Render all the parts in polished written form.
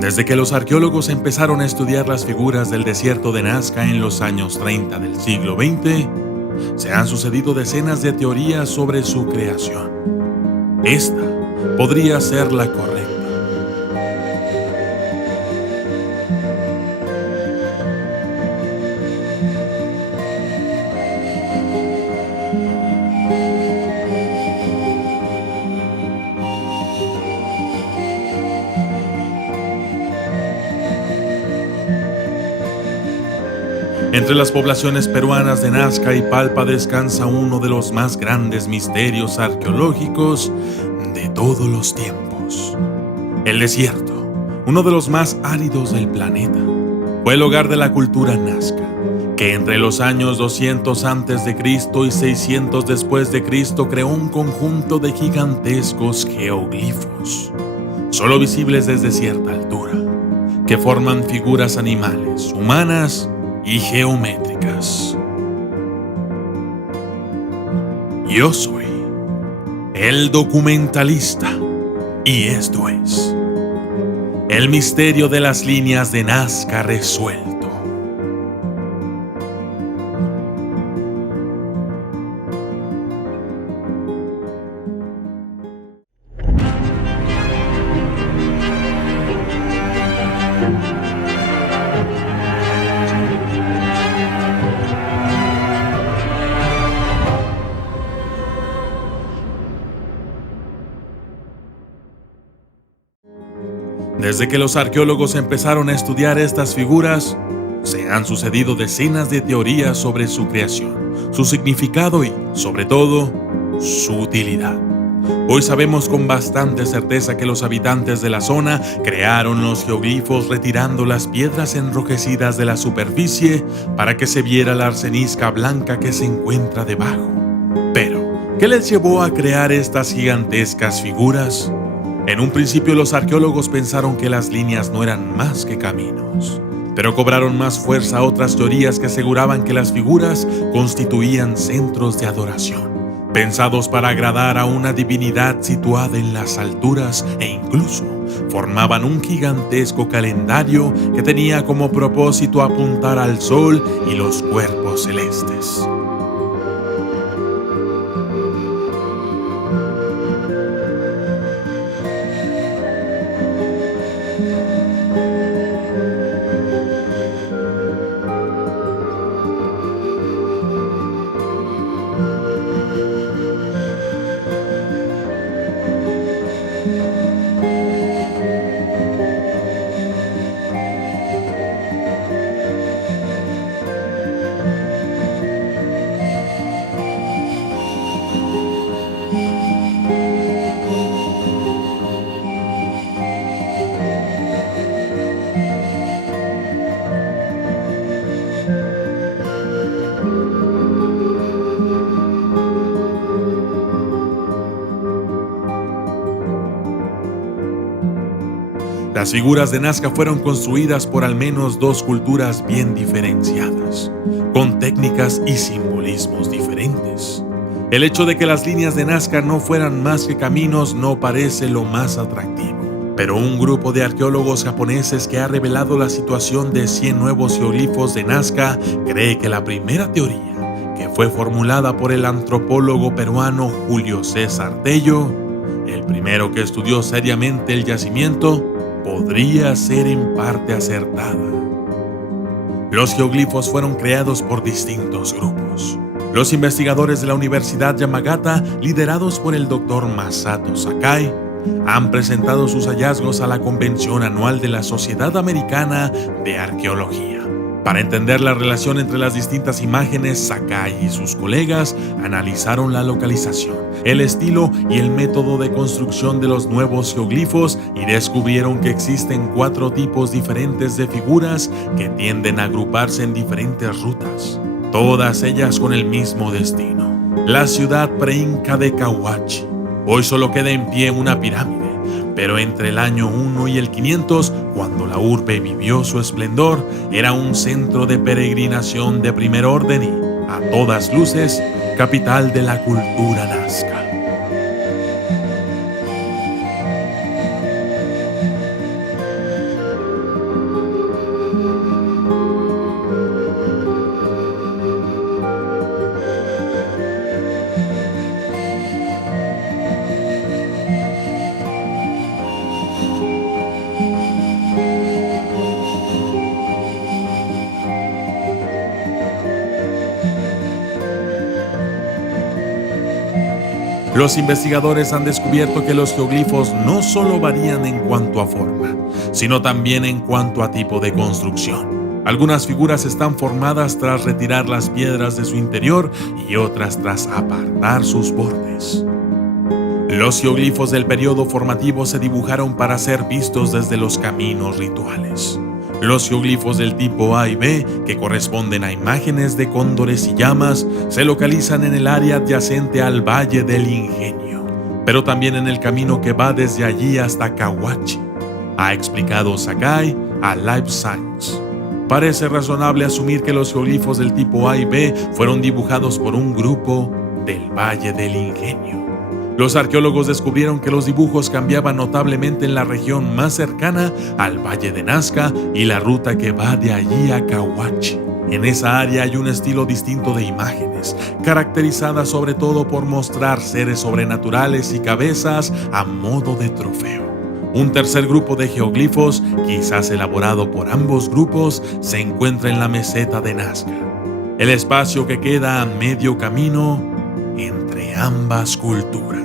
Desde que los arqueólogos empezaron a estudiar las figuras del desierto de Nazca en los años 30 del siglo XX, se han sucedido decenas de teorías sobre su creación. Esta podría ser la correcta. Entre las poblaciones peruanas de Nazca y Palpa descansa uno de los más grandes misterios arqueológicos de todos los tiempos. El desierto, uno de los más áridos del planeta, fue el hogar de la cultura Nazca, que entre los años 200 a.C. y 600 después de Cristo creó un conjunto de gigantescos geoglifos, solo visibles desde cierta altura, que forman figuras animales, humanas y geométricas. Yo soy el documentalista y esto es el misterio de las líneas de Nazca resuelto. Desde que los arqueólogos empezaron a estudiar estas figuras, se han sucedido decenas de teorías sobre su creación, su significado y, sobre todo, su utilidad. Hoy sabemos con bastante certeza que los habitantes de la zona crearon los geoglifos retirando las piedras enrojecidas de la superficie para que se viera la arenisca blanca que se encuentra debajo. Pero, ¿qué les llevó a crear estas gigantescas figuras? En un principio los arqueólogos pensaron que las líneas no eran más que caminos, pero cobraron más fuerza otras teorías que aseguraban que las figuras constituían centros de adoración, pensados para agradar a una divinidad situada en las alturas e incluso formaban un gigantesco calendario que tenía como propósito apuntar al sol y los cuerpos celestes. Las figuras de Nazca fueron construidas por al menos dos culturas bien diferenciadas, con técnicas y simbolismos diferentes. El hecho de que las líneas de Nazca no fueran más que caminos no parece lo más atractivo, pero un grupo de arqueólogos japoneses que ha revelado la situación de 100 nuevos geoglifos de Nazca cree que la primera teoría, que fue formulada por el antropólogo peruano Julio César Tello, el primero que estudió seriamente el yacimiento, podría ser en parte acertada. Los geoglifos fueron creados por distintos grupos. Los investigadores de la Universidad Yamagata, liderados por el Dr. Masato Sakai, han presentado sus hallazgos a la Convención Anual de la Sociedad Americana de Arqueología. Para entender la relación entre las distintas imágenes, Sakai y sus colegas analizaron la localización, el estilo y el método de construcción de los nuevos geoglifos y descubrieron que existen 4 tipos diferentes de figuras que tienden a agruparse en diferentes rutas, todas ellas con el mismo destino: la ciudad preinca de Cahuachi. Hoy solo queda en pie una pirámide, pero entre el año 1 y el 500, cuando la urbe vivió su esplendor, era un centro de peregrinación de primer orden y, a todas luces, capital de la cultura nazca. Los investigadores han descubierto que los geoglifos no solo varían en cuanto a forma, sino también en cuanto a tipo de construcción. Algunas figuras están formadas tras retirar las piedras de su interior y otras tras apartar sus bordes. Los geoglifos del periodo formativo se dibujaron para ser vistos desde los caminos rituales. Los geoglifos del tipo A y B, que corresponden a imágenes de cóndores y llamas, se localizan en el área adyacente al Valle del Ingenio, pero también en el camino que va desde allí hasta Cahuachi, ha explicado Sakai a Life Science. Parece razonable asumir que los geoglifos del tipo A y B fueron dibujados por un grupo del Valle del Ingenio. Los arqueólogos descubrieron que los dibujos cambiaban notablemente en la región más cercana al Valle de Nazca y la ruta que va de allí a Cahuachi. En esa área hay un estilo distinto de imágenes, caracterizada sobre todo por mostrar seres sobrenaturales y cabezas a modo de trofeo. Un tercer grupo de geoglifos, quizás elaborado por ambos grupos, se encuentra en la meseta de Nazca, el espacio que queda a medio camino entre ambas culturas.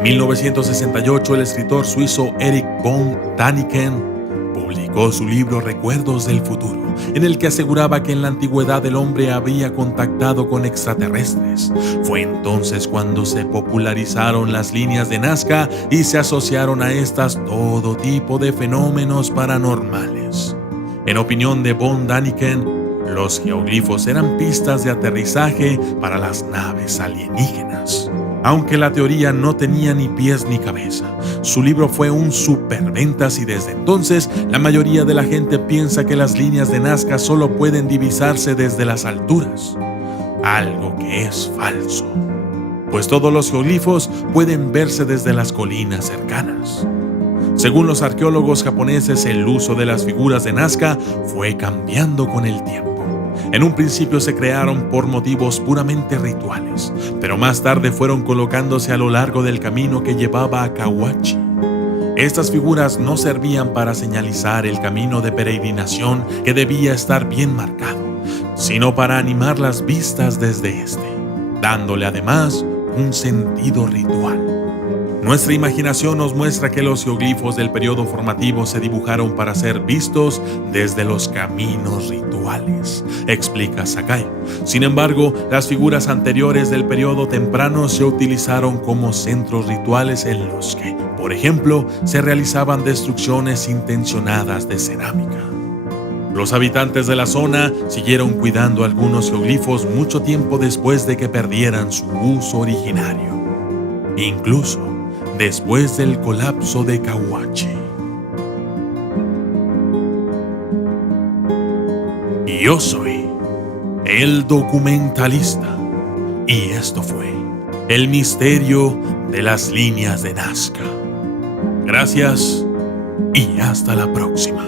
En 1968, el escritor suizo Erich von Däniken publicó su libro Recuerdos del Futuro, en el que aseguraba que en la antigüedad el hombre había contactado con extraterrestres. Fue entonces cuando se popularizaron las líneas de Nazca y se asociaron a estas todo tipo de fenómenos paranormales. En opinión de von Däniken, los geoglifos eran pistas de aterrizaje para las naves alienígenas. Aunque la teoría no tenía ni pies ni cabeza, su libro fue un superventas y desde entonces la mayoría de la gente piensa que las líneas de Nazca solo pueden divisarse desde las alturas, algo que es falso, pues todos los geoglifos pueden verse desde las colinas cercanas. Según los arqueólogos japoneses, el uso de las figuras de Nazca fue cambiando con el tiempo. En un principio se crearon por motivos puramente rituales, pero más tarde fueron colocándose a lo largo del camino que llevaba a Cahuachi. Estas figuras no servían para señalizar el camino de peregrinación que debía estar bien marcado, sino para animar las vistas desde este, dándole además un sentido ritual. Nuestra imaginación nos muestra que los geoglifos del periodo formativo se dibujaron para ser vistos desde los caminos rituales, explica Sakai. Sin embargo, las figuras anteriores del periodo temprano se utilizaron como centros rituales en los que, por ejemplo, se realizaban destrucciones intencionadas de cerámica. Los habitantes de la zona siguieron cuidando algunos geoglifos mucho tiempo después de que perdieran su uso originario, incluso después del colapso de Cahuachi. Yo soy el documentalista y esto fue el misterio de las líneas de Nazca. Gracias y hasta la próxima.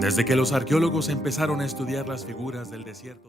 Desde que los arqueólogos empezaron a estudiar las figuras del desierto